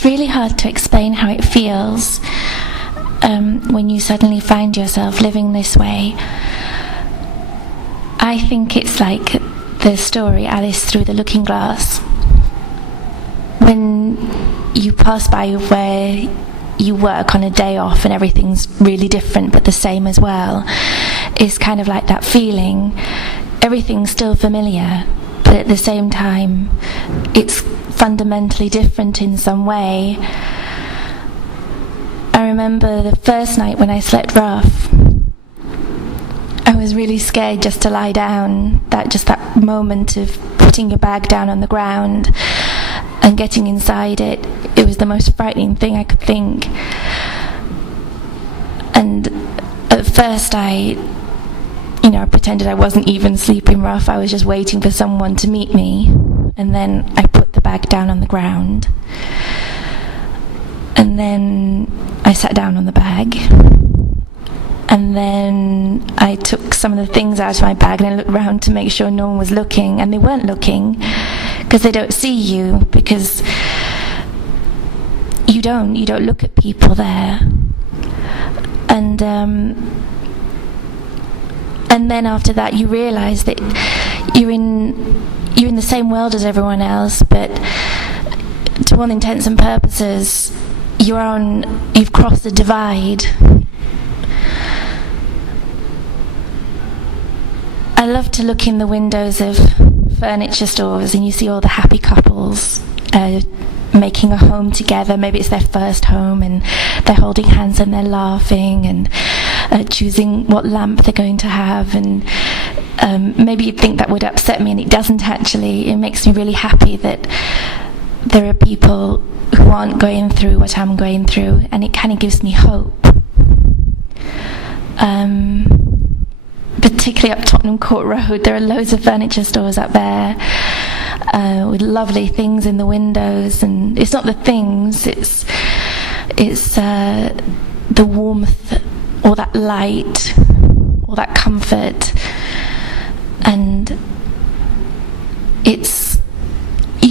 it's really hard to explain how it feels when you suddenly find yourself living this way. I think it's like the story Alice Through the Looking Glass. When you pass by where you work on a day off and everything's really different but the same as well, it's kind of like that feeling. Everything's still familiar, but at the same time it's fundamentally different in some way. I remember the first night when I slept rough, I was really scared just to lie down. That moment of putting your bag down on the ground and getting inside it, it was the most frightening thing I could think. And at first I pretended I wasn't even sleeping rough. I was just waiting for someone to meet me, and then I put the bag down on the ground, and then I sat down on the bag, and then I took some of the things out of my bag and I looked around to make sure no one was looking, and they weren't looking because they don't see you, because you don't look at people there. And then after that you realise that you're in the same world as everyone else, but to all intents and purposes you've crossed the divide. I love to look in the windows of furniture stores and you see all the happy couples making a home together. Maybe it's their first home and they're holding hands and they're laughing and choosing what lamp they're going to have, and maybe you'd think that would upset me, and it doesn't actually. It makes me really happy that there are people who aren't going through what I'm going through, and it kind of gives me hope. Particularly up Tottenham Court Road, there are loads of furniture stores up there with lovely things in the windows, and it's not the things, it's the warmth, or that light, or that comfort, and you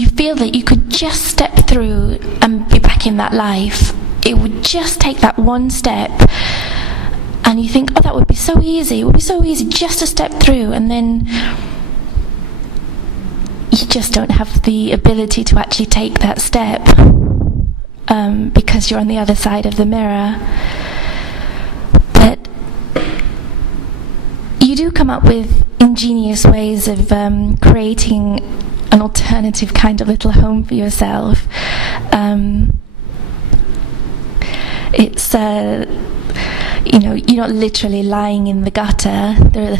feel that you could just step through and be back in that life. It would just take that one step, and you think, oh, that would be so easy. It would be so easy just to step through, and then you just don't have the ability to actually take that step because you're on the other side of the mirror. But you do come up with ingenious ways of creating an alternative kind of little home for yourself. It's you're not literally lying in the gutter. There are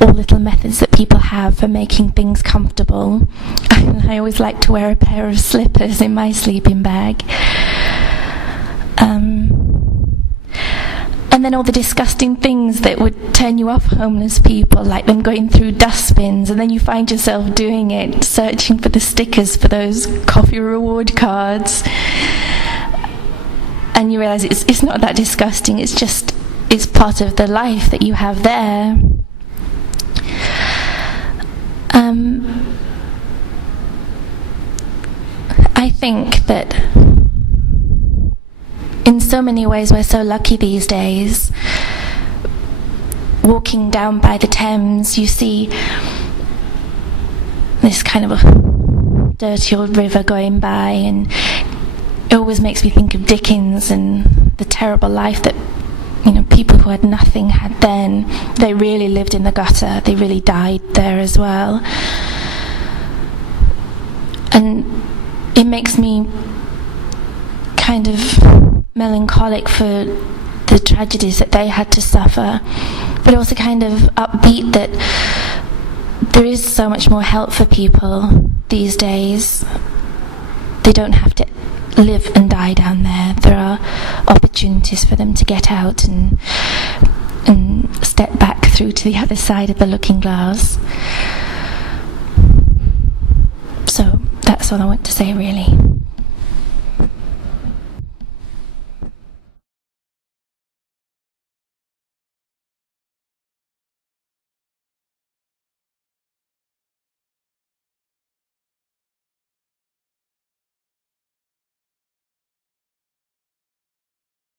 all little methods that people have for making things comfortable. I always like to wear a pair of slippers in my sleeping bag. And then all the disgusting things that would turn you off homeless people, like them going through dustbins, and then you find yourself doing it, searching for the stickers for those coffee reward cards. And you realise it's not that disgusting, it's part of the life that you have there. I think that in so many ways we're so lucky these days. Walking down by the Thames, you see this kind of a dirty old river going by, and it always makes me think of Dickens and the terrible life that people who had nothing had then. They really lived in the gutter, they really died there as well. And it makes me kind of melancholic for the tragedies that they had to suffer, but also kind of upbeat that there is so much more help for people these days. They don't have to live and die down there. There are opportunities for them to get out and step back through to the other side of the looking glass. So that's all I want to say, really.